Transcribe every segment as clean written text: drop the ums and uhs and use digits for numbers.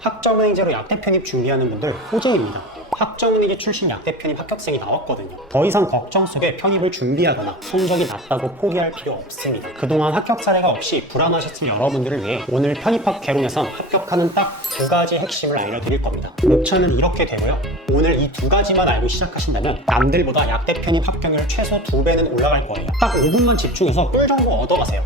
학점은행제로 약대 편입 준비하는 분들 호재입니다. 학점은행제 출신 약대 편입 합격생이 나왔거든요. 더 이상 걱정 속에 편입을 준비하거나 성적이 낮다고 포기할 필요 없습니다. 그동안 합격 사례가 없이 불안하셨을 여러분들을 위해 오늘 편입학 개론에선 합격하는 딱 두 가지 핵심을 알려드릴 겁니다. 목차는 이렇게 되고요. 오늘 이 두 가지만 알고 시작하신다면 남들보다 약대 편입 합격률 최소 2배는 올라갈 거예요. 딱 5분만 집중해서 꿀 정보 얻어가세요.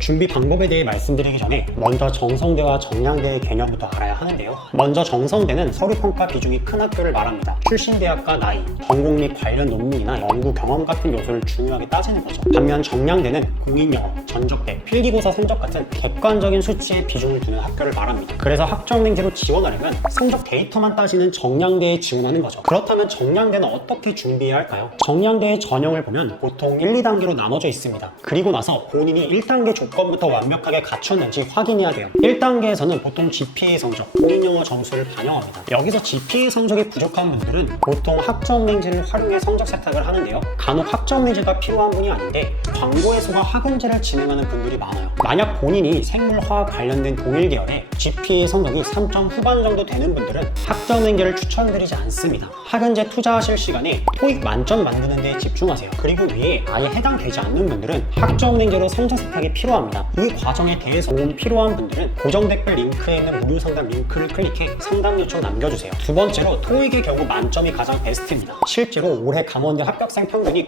준비 방법에 대해 말씀드리기 전에 먼저 정성대와 정량대의 개념부터 알아야 하는데요. 먼저 정성대는 서류평가 비중이 큰 학교를 말합니다. 출신 대학과 나이, 전공 및 관련 논문이나 연구 경험 같은 요소를 중요하게 따지는 거죠. 반면 정량대는 공인영어, 전적대, 필기고사 성적 같은 객관적인 수치에 비중을 두는 학교를 말합니다. 그래서 학점은행제로 지원하려면 성적 데이터만 따지는 정량대에 지원하는 거죠. 그렇다면 정량대는 어떻게 준비해야 할까요? 정량대의 전형을 보면 보통 1, 2단계로 나눠져 있습니다. 그리고 나서 본인이 1단계 조건부터 완벽하게 갖췄는지 확인해야 돼요. 1단계에서는 보통 GPA 성적, 공인영어 점수를 반영합니다. 여기서 GPA 성적이 부족한 분들은 보통 학점은행제를 활용해 성적 세탁을 하는데요. 간혹 학점은행제가 필요한 분이 아닌데 광고에서가 학연제를 진행하는 분들이 많아요. 만약 본인이 생물화학 관련된 동일 계열에 GPA 성적이 3점 후반 정도 되는 분들은 학점은행제를 추천드리지 않습니다. 학연제 투자하실 시간에 토익 만점 만드는 데 집중하세요. 그리고 위에 아예 해당되지 않는 분들은 학점은행제로 성적 세탁이 필요합니다. 이 과정에 대해서 도움이 필요한 분들은 고정 댓글 링크에 있는 무료 상담 링크를 클릭해 상담 요청 남겨주세요. 두 번째로 토익의 경우 만점이 가장 베스트입니다. 실제로 올해 강원대 합격생 평균이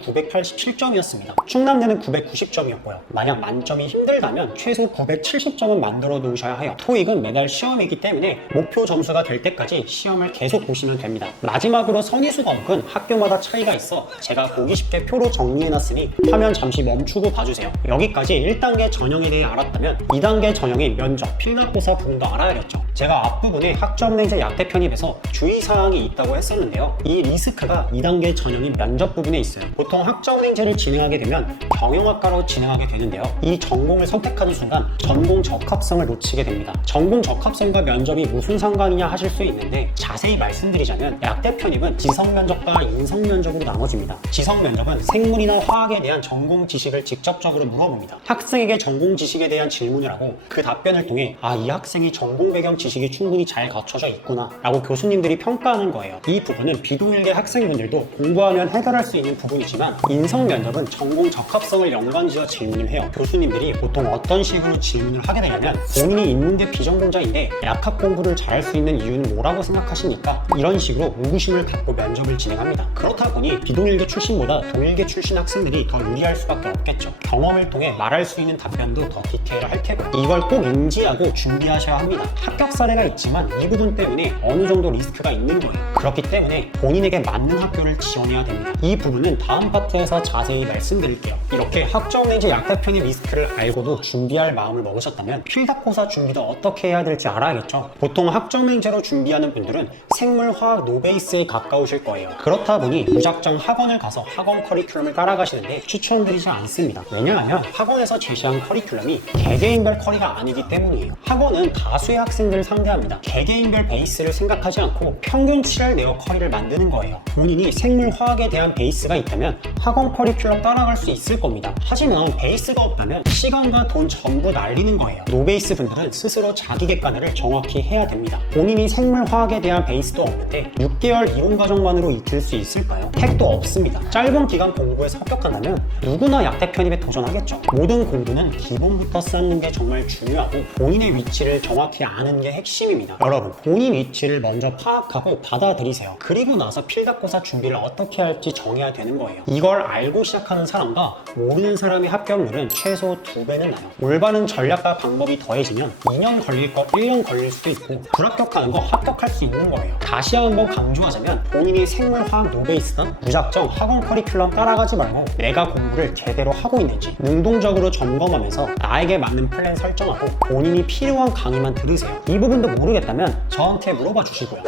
987점이었습니다. 충남대는 990점이었고요. 만약 만점이 힘들다면 최소 970점은 만들어 놓으셔야 해요. 토익은 매달 시험이기 때문에 목표 점수가 될 때까지 시험을 계속 보시면 됩니다. 마지막으로 선의수가 은근 학교마다 차이가 있어 제가 보기 쉽게 표로 정리해놨으니 화면 잠시 멈추고 봐주세요. 여기까지 1단계 전형에 대해 알았다면 2단계 전형인 면접, 필납고사 부분도 알아야겠죠. 제가 앞부분에 학점은행제 약대 편입에서 주의사항이 있다고 했었는데요. 이 리스크가 2단계 전형인 면접 부분에 있어요. 보통 학점은행제를 진행하게 되면 경영학과로 진행하게 되는데요. 이 전공을 선택하는 순간 전공 적합성을 놓치게 됩니다. 전공 적합성과 면접이 무슨 상관이냐 하실 수 있는데 자세히 말씀드리자면 약대 편입은 지성 면접과 인성 면접으로 나눠집니다. 지성 면접은 생물이나 화학에 대한 전공 지식을 직접적으로 물어봅니다. 학생에게 전공 지식에 대한 질문을 하고 그 답변을 통해 이 학생이 전공 배경 지식이 충분히 잘 갖춰져 있구나 라고 교수님들이 평가하는 거예요. 이 부분은 비동일계 학생분들도 공부하면 해결할 수 있는 부분이지만 인성 면접은 전공 적합성을 연관지어 질문을 해요. 교수님들이 보통 어떤 식으로 질문을 하게 되냐면 본인이 인문대 비전공자인데 약학 공부를 잘할 수 있는 이유는 뭐라고 생각하십니까? 이런 식으로 의구심을 갖고 면접을 진행합니다. 그렇다 보니 비동일계 출신보다 동일계 출신 학생들이 더 유리할 수밖에 없겠죠. 경험을 통해 말할 수 있는 답변도 더 디테일할 테고 이걸 꼭 인지하고 준비하셔야 합니다. 합격 사례가 있지만 이 부분 때문에 어느 정도 리스크가 있는 거예요. 그렇기 때문에 본인에게 맞는 학교를 지원해야 됩니다. 이 부분은 다음 파트에서 자세히 말씀드릴게요. 이렇게 학점은행제 약대 편입 리스크를 알고도 준비할 마음을 먹으셨다면 필답고사 준비도 어떻게 해야 될지 알아야겠죠. 보통 학점은행제로 준비하는 분들은 생물화학 노베이스에 가까우실 거예요. 그렇다 보니 무작정 학원을 가서 학원 커리큘럼을 따라가시는데 추천드리지 않습니다. 왜냐하면 학원에서 제시한 커리큘럼이 개개인별 커리가 아니기 때문이에요. 학원은 다수의 학생들을 상대합니다. 개개인별 베이스를 생각하지 않고 평균치를 내어 커리를 만드는 거예요. 본인이 생물화학에 대한 베이스가 있다면 학원 커리큘럼 따라갈 수 있을 겁니다. 하지만 베이스가 없다면 시간과 돈 전부 날리는 거예요. 노베이스 분들은 스스로 자기 객관을 정확히 해야 됩니다. 본인이 생물화학에 대한 베이스도 없는데 6개월 이론 과정만으로 익힐 수 있을까요? 택도 없습니다. 짧은 기간 공부해서 합격한다면 누구나 약대 편입에 도전하겠죠. 모든 공부는 기본부터 쌓는 게 정말 중요하고 본인의 위치를 정확히 아는 게 핵심입니다. 여러분, 본인 위치를 먼저 파악하고 받아들이세요. 그리고 나서 필답고사 준비를 어떻게 할지 정해야 되는 거예요. 이걸 알고 시작하는 사람과 모르는 사람의 합격률은 최소 2배는 나요. 올바른 전략과 방법이 더해지면 2년 걸릴 거 1년 걸릴 수도 있고 불합격하는 거 합격할 수 있는 거예요. 다시 한번 강조하자면 본인이 생물화학 노베이스나 무작정 학원 커리큘럼 따라가지 말고 내가 공부를 제대로 하고 있는지 능동적으로 점검하면서 나에게 맞는 플랜 설정하고 본인이 필요한 강의만 들으세요. 이 부분도 모르겠다면 저한테 물어봐 주시고요.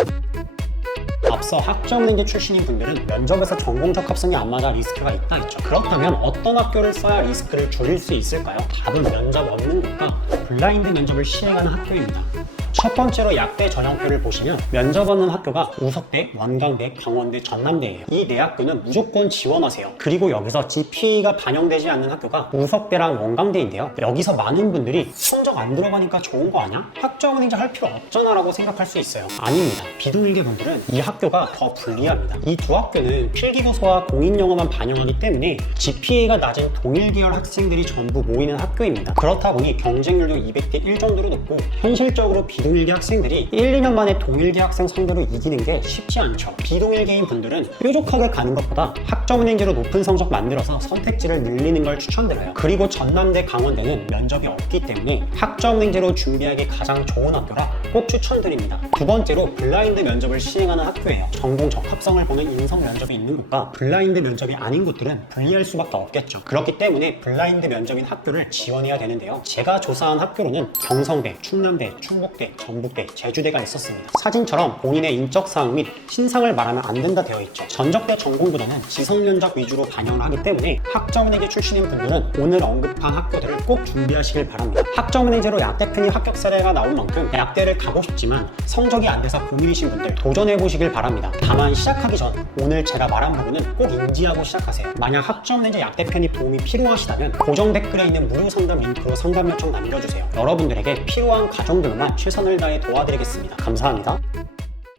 앞서 학점은행제 출신인 분들은 면접에서 전공 적합성이 안 맞아 리스크가 있다 했죠. 그렇다면 어떤 학교를 써야 리스크를 줄일 수 있을까요? 답은 면접 없는 곳과 블라인드 면접을 시행하는 학교입니다. 첫 번째로 약대 전형표를 보시면 면접 없는 학교가 우석대, 원광대, 강원대, 전남대예요. 이 네 학교는 무조건 지원하세요. 그리고 여기서 GPA가 반영되지 않는 학교가 우석대랑 원광대인데요. 여기서 많은 분들이 성적 안 들어가니까 좋은 거 아니야? 학점은행자 할 필요 없잖아 라고 생각할 수 있어요. 아닙니다. 비동일계 분들은 이 학교가 더 불리합니다. 이 두 학교는 필기도서와 공인영어만 반영하기 때문에 GPA가 낮은 동일계열 학생들이 전부 모이는 학교입니다. 그렇다 보니 경쟁률도 200대 1 정도로 높고 현실적으로 비동일계 학생들이 1, 2년 만에 동일계 학생 상대로 이기는 게 쉽지 않죠. 비동일계인 분들은 뾰족하게 가는 것보다 학점은행제로 높은 성적 만들어서 선택지를 늘리는 걸 추천드려요. 그리고 전남대, 강원대는 면접이 없기 때문에 학점은행제로 준비하기 가장 좋은 학교라 꼭 추천드립니다. 두 번째로 블라인드 면접을 시행하는 학교예요. 전공 적합성을 보는 인성 면접이 있는 곳과 블라인드 면접이 아닌 곳들은 분리할 수밖에 없겠죠. 그렇기 때문에 블라인드 면접인 학교를 지원해야 되는데요. 제가 조사한 학교로는 경성대, 충남대, 충북대, 전북대, 제주대가 있었습니다. 사진처럼 본인의 인적사항 및 신상을 말하면 안 된다 되어 있죠. 전적대 전공보다는 지성면접 위주로 반영을 하기 때문에 학점은행제 출신인 분들은 오늘 언급한 학교들을 꼭 준비하시길 바랍니다. 학점은행제로 약대 편입 합격 사례가 나온 만큼 약대를 가고 싶지만 성적이 안 돼서 고민이신 분들 도전해보시길 바랍니다. 다만 시작하기 전 오늘 제가 말한 부분은 꼭 인지하고 시작하세요. 만약 학점은행제 약대 편입 도움이 필요하시다면 고정 댓글에 있는 무료 상담 링크로 상담 요청 남겨주세요. 여러분들에게 필요한 과정들만 최선을 다해 도와드리겠습니다. 감사합니다.